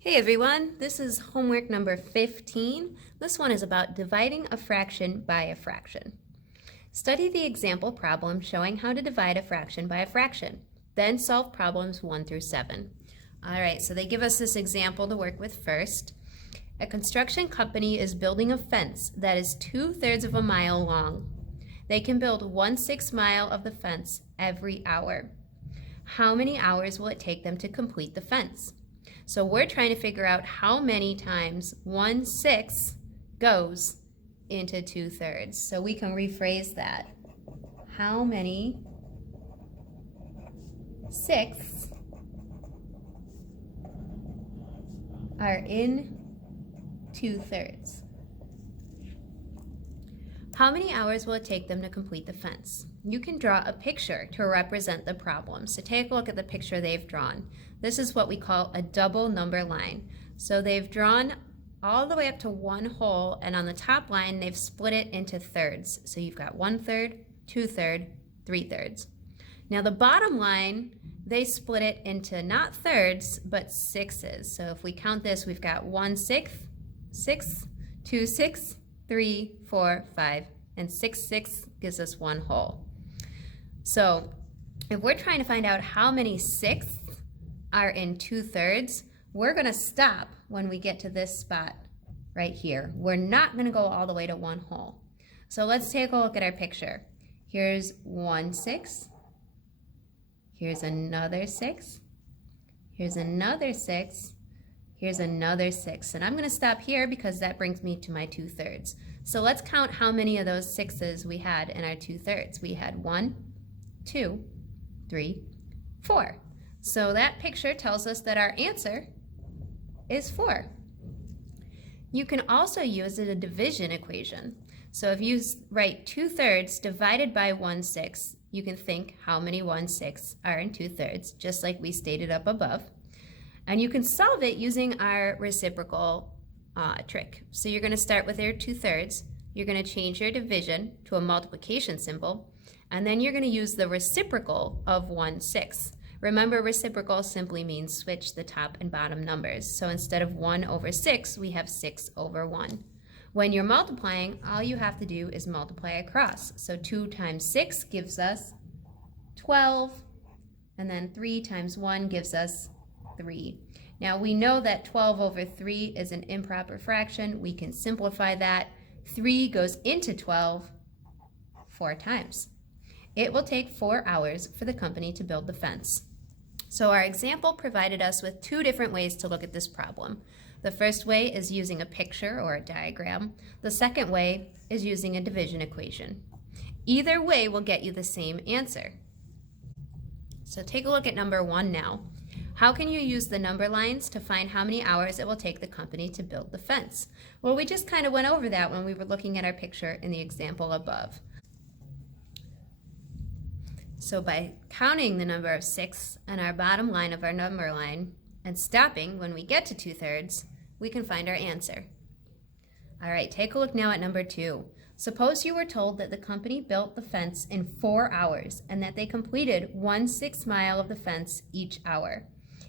Hey everyone, this is homework number 15. This one is about dividing a fraction by a fraction. Study the example problem showing how to divide a fraction by a fraction. Then solve problems 1 through 7. All right, so they give us this example to work with first. A construction company is building a fence that is 2/3 of a mile long. They can build 1/6 mile of the fence every hour. How many hours will it take them to complete the fence? So we're trying to figure out how many times 1/6 goes into 2/3. So we can rephrase that. How many 6 are in 2/3? How many hours will it take them to complete the fence? You can draw a picture to represent the problem. So take a look at the picture they've drawn. This is what we call a double number line. So they've drawn all the way up to one hole, and on the top line they've split it into thirds. So you've got 1/3, 2/3, 3/3. Now the bottom line, they split it into not thirds, but sixes. So if we count this, we've got 1/6, 6, 2/6, 3, 4, 5, and 6/6 gives us one whole. So if we're trying to find out how many sixths are in 2/3, we're going to stop when we get to this spot right here. We're not going to go all the way to one whole. So let's take a look at our picture. Here's 1/6. Here's another 6. Here's another 6. Here's another 6. And I'm going to stop here because that brings me to my 2/3. So let's count how many of those sixes we had in our 2/3. We had 1, 2, 3, 4. So that picture tells us that our answer is 4. You can also use a division equation. So if you write 2/3 divided by 1/6, you can think how many 1/6 are in 2/3, just like we stated up above. And you can solve it using our reciprocal trick. So you're going to start with your 2/3. You're going to change your division to a multiplication symbol, and then you're going to use the reciprocal of 1/6. Remember, reciprocal simply means switch the top and bottom numbers. So instead of 1/6, we have 6/1. When you're multiplying, all you have to do is multiply across. So 2 times 6 gives us 12, and then 3 times 1 gives us 3. Now we know that 12/3 is an improper fraction. We can simplify that. 3 goes into 12 4 times. It will take 4 hours for the company to build the fence. So our example provided us with 2 different ways to look at this problem. The first way is using a picture or a diagram. The second way is using a division equation. Either way will get you the same answer. So take a look at number 1 now. How can you use the number lines to find how many hours it will take the company to build the fence? Well, we just kind of went over that when we were looking at our picture in the example above. So by counting the number of 6 on our bottom line of our number line and stopping when we get to 2/3, we can find our answer. All right, take a look now at number 2. Suppose you were told that the company built the fence in 4 hours and that they completed 1/6 mile of the fence each hour.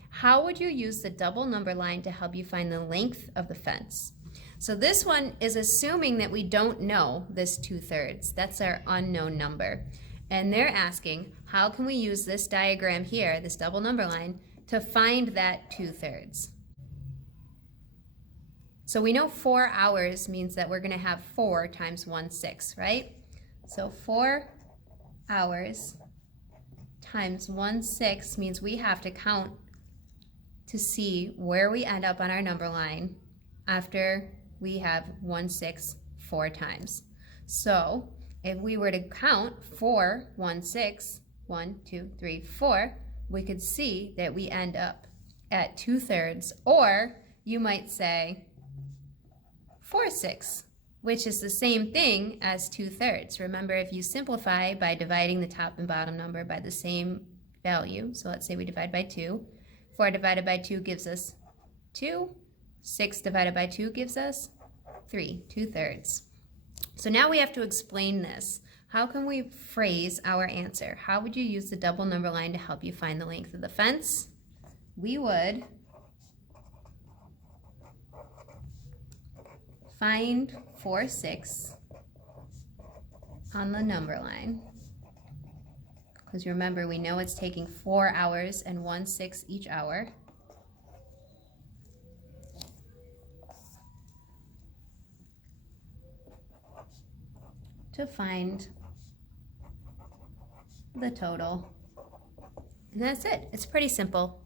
How would you use the double number line to help you find the length of the fence? So this one is assuming that we don't know this 2/3. That's our unknown number. And they're asking, how can we use this diagram here, this double number line, to find that 2/3? So we know 4 hours means that we're going to have 4 times 1/6, right? So 4 hours times 1/6 means we have to count to see where we end up on our number line after we have 1/6 4 times. So if we were to count 4 1/6, 1, 2, 3, 4, we could see that we end up at 2/3, or you might say 4/6, which is the same thing as 2/3. Remember, if you simplify by dividing the top and bottom number by the same value, so let's say we divide by 2, 4 divided by 2 gives us 2, 6 divided by 2 gives us 3, 2/3. So now we have to explain this. How can we phrase our answer? How would you use the double number line to help you find the length of the fence? We would find 4/6 on the number line. Because remember, we know it's taking 4 hours and 1/6 each hour. To find the total. And that's it. It's pretty simple.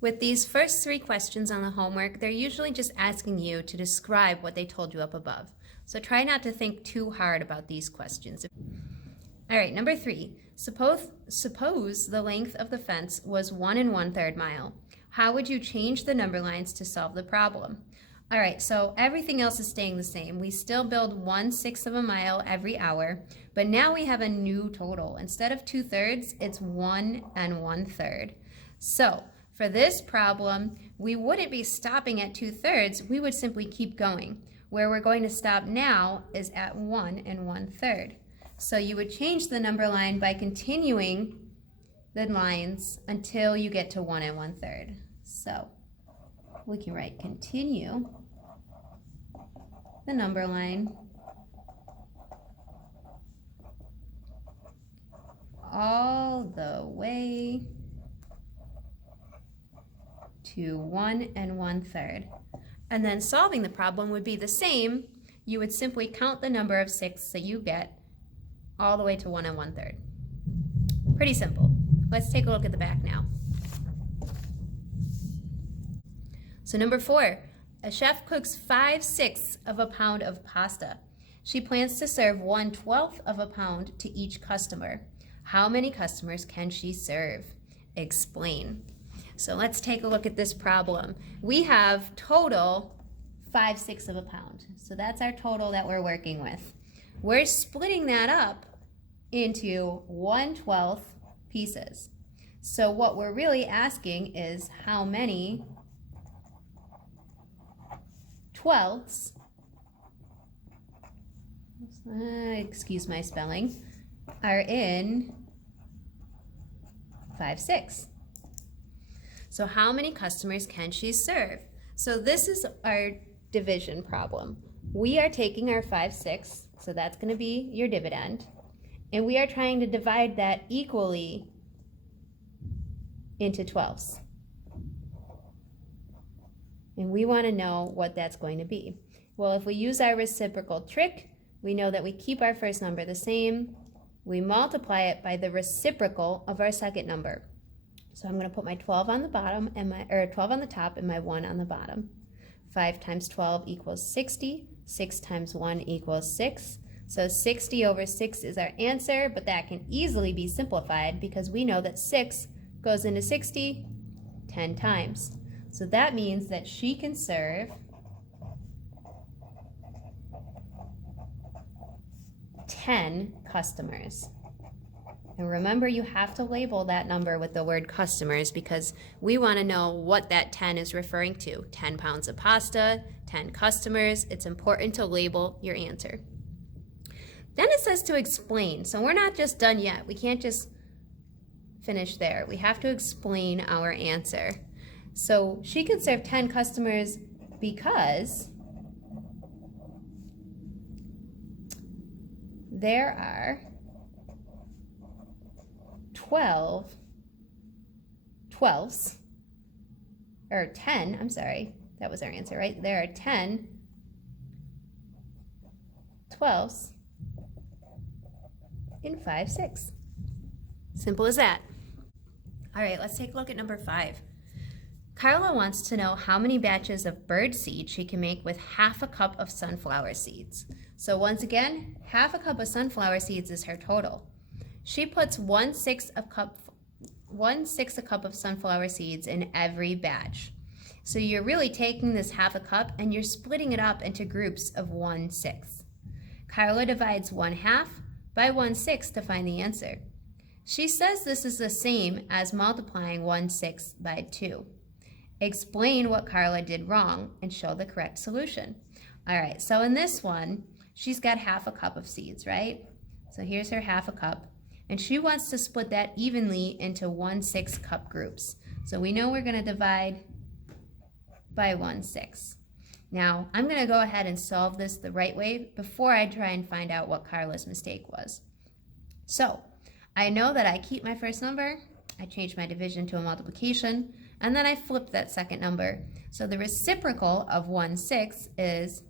With these first 3 questions on the homework, they're usually just asking you to describe what they told you up above. So try not to think too hard about these questions. All right, number 3. Suppose the length of the fence was 1 1/3 mile. How would you change the number lines to solve the problem? All right, so everything else is staying the same. We still build 1/6 of a mile every hour, but now we have a new total. Instead of 2/3, it's 1 1/3. So for this problem, we wouldn't be stopping at 2/3, we would simply keep going. Where we're going to stop now is at 1 1/3. So you would change the number line by continuing the lines until you get to 1 1/3. So we can write continue the number line all the way to 1 1/3. And then solving the problem would be the same. You would simply count the number of 6 that you get all the way to 1 1/3. Pretty simple. Let's take a look at the back now. So number 4, a chef cooks 5/6 of a pound of pasta. She plans to serve 1/12 of a pound to each customer. How many customers can she serve? Explain. So let's take a look at this problem. We have total 5/6 of a pound. So that's our total that we're working with. We're splitting that up into 1/12 pieces. So what we're really asking is how many 12ths, excuse my spelling, are in 5/6. So how many customers can she serve? So this is our division problem. We are taking our 5/6, so that's going to be your dividend, and we are trying to divide that equally into 12ths. And we want to know what that's going to be. Well, if we use our reciprocal trick, we know that we keep our first number the same. We multiply it by the reciprocal of our second number. So I'm going to put my 12 on the bottom and 12 on the top and my 1 on the bottom. 5 times 12 equals 60. 6 times 1 equals 6. So 60 over 6 is our answer, but that can easily be simplified because we know that 6 goes into 60 10 times. So that means that she can serve 10 customers. And remember, you have to label that number with the word customers because we want to know what that 10 is referring to. 10 pounds of pasta, 10 customers. It's important to label your answer. Then it says to explain. So we're not just done yet. We can't just finish there. We have to explain our answer. So she can serve 10 customers because there are 12ths, or 10, I'm sorry, that was our answer, right? There are 10 12ths in 5/6. Simple as that. All right, let's take a look at number 5. Carla wants to know how many batches of bird seed she can make with half a cup of sunflower seeds. So once again, half a cup of sunflower seeds is her total. She puts 1/6 a cup of sunflower seeds in every batch. So you're really taking this half a cup and you're splitting it up into groups of 1/6. Carla divides 1/2 by 1/6 to find the answer. She says this is the same as multiplying 1/6 by 2. Explain what Carla did wrong and show the correct solution. All right, so in this one, she's got half a cup of seeds, right? So here's her half a cup, and she wants to split that evenly into 1/6 cup groups. So we know we're going to divide by 1/6. Now, I'm going to go ahead and solve this the right way before I try and find out what Carla's mistake was. So, I know that I keep my first number, I change my division to a multiplication, and then I flip that second number. So the reciprocal of 1/6 is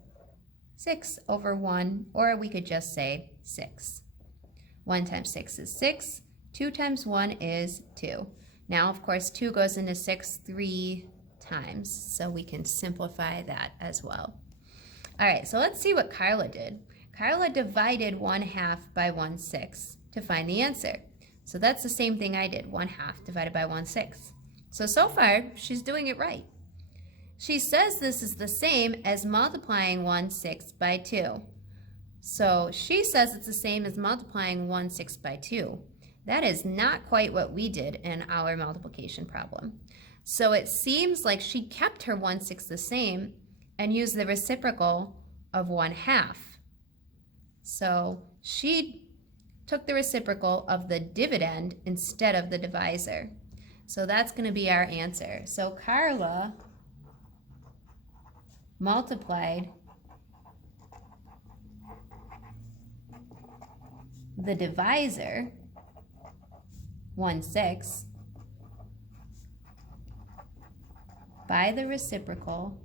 6 over 1, or we could just say 6. 1 times 6 is 6, 2 times 1 is 2. Now, of course, 2 goes into 6 3 times, so we can simplify that as well. All right, so let's see what Carla did. Carla divided 1/2 by 1/6 to find the answer. So that's the same thing I did, 1/2 divided by 1/6. So far, she's doing it right. She says this is the same as multiplying 1/6 by 2. So she says it's the same as multiplying 1/6 by 2. That is not quite what we did in our multiplication problem. So it seems like she kept her 1/6 the same and used the reciprocal of 1/2. So she took the reciprocal of the dividend instead of the divisor. So that's going to be our answer. So Carla multiplied the divisor, 1/6, by the reciprocal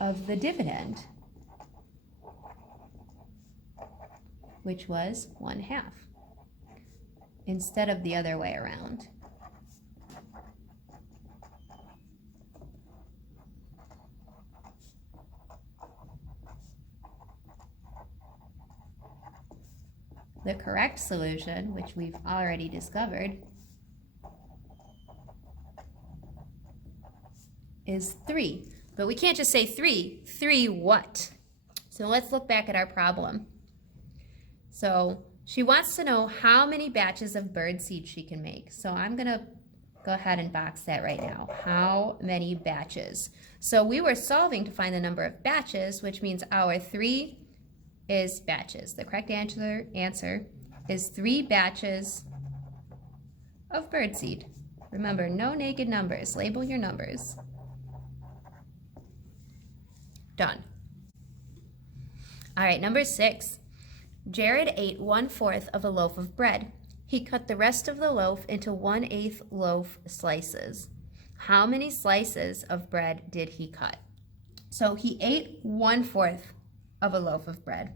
of the dividend, which was 1/2, instead of the other way around. The correct solution, which we've already discovered, is 3. But we can't just say 3. 3 what? So let's look back at our problem. So she wants to know how many batches of birdseed she can make. So I'm going to go ahead and box that right now. How many batches? So we were solving to find the number of batches, which means our 3 is batches. The correct answer is 3 batches of birdseed. Remember, no naked numbers. Label your numbers. Done. All right, number 6. Jared ate 1/4 of a loaf of bread. He cut the rest of the loaf into 1/8 loaf slices. How many slices of bread did he cut? So he ate 1/4 of a loaf of bread.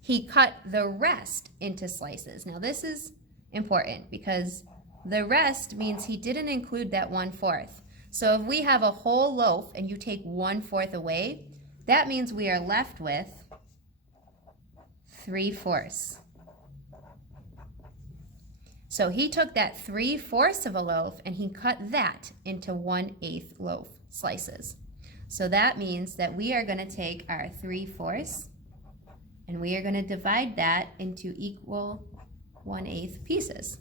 He cut the rest into slices. Now this is important because the rest means he didn't include that 1/4. So if we have a whole loaf and you take 1/4 away, that means we are left with 3/4. So he took that 3/4 of a loaf and he cut that into 1/8 loaf slices. So that means that we are going to take our 3/4 and we are going to divide that into equal 1/8 pieces.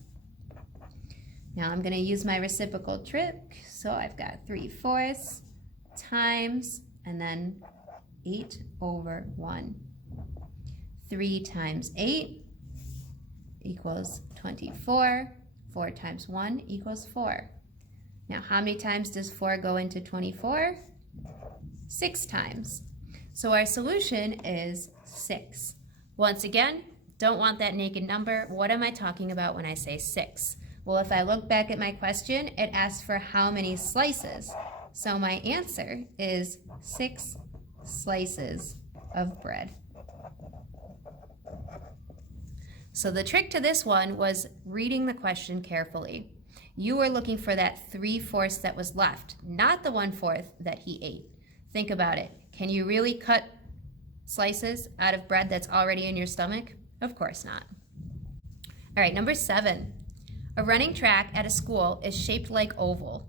Now I'm going to use my reciprocal trick. So I've got 3/4 times and then 8 over 1. 3 times 8 equals 24. 4 times 1 equals 4. Now, how many times does 4 go into 24? 6 times. So our solution is 6. Once again, don't want that naked number. What am I talking about when I say 6? Well, if I look back at my question, it asks for how many slices. So my answer is 6 slices of bread. So the trick to this one was reading the question carefully. You were looking for that 3/4 that was left, not the 1/4 that he ate. Think about it. Can you really cut slices out of bread that's already in your stomach? Of course not. All right, number 7. A running track at a school is shaped like oval.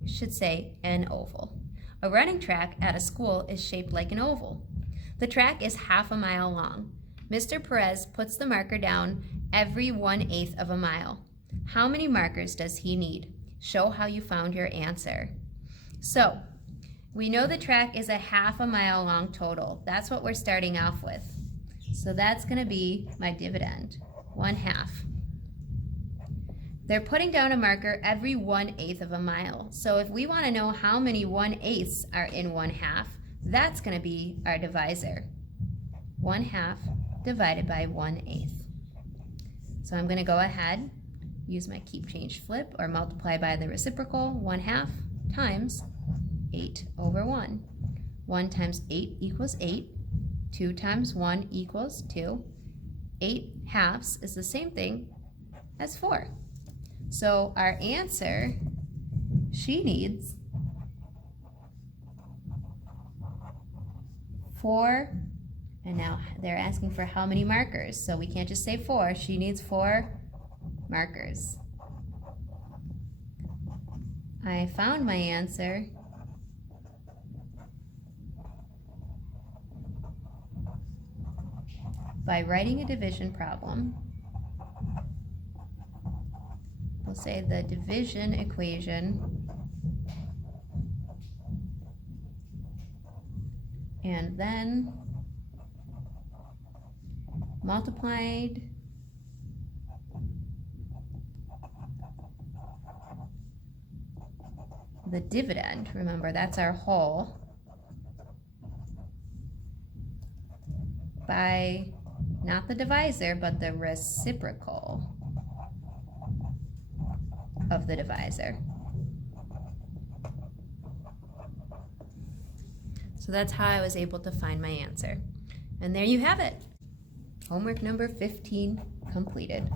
It should say an oval. A running track at a school is shaped like an oval. The track is half a mile long. Mr. Perez puts the marker down every 1/8 of a mile. How many markers does he need? Show how you found your answer. So, we know the track is a half a mile long total. That's what we're starting off with. So that's going to be my dividend, 1/2. They're putting down a marker every 1/8 of a mile. So if we want to know how many 1/8 are in 1/2, that's going to be our divisor. 1/2 divided by 1/8. So I'm going to go ahead, use my keep change flip, or multiply by the reciprocal. 1/2 times 8/1. 1 times 8 equals 8. 2 times 1 equals 2. 8/2 is the same thing as 4. So our answer, she needs 4, and now they're asking for how many markers, so we can't just say 4. She needs 4 markers. I found my answer. By writing a division problem. We'll say the division equation, and then multiplied the dividend, remember that's our whole, by not the divisor but the reciprocal of the divisor. So that's how I was able to find my answer. And there you have it. Homework number 15 completed.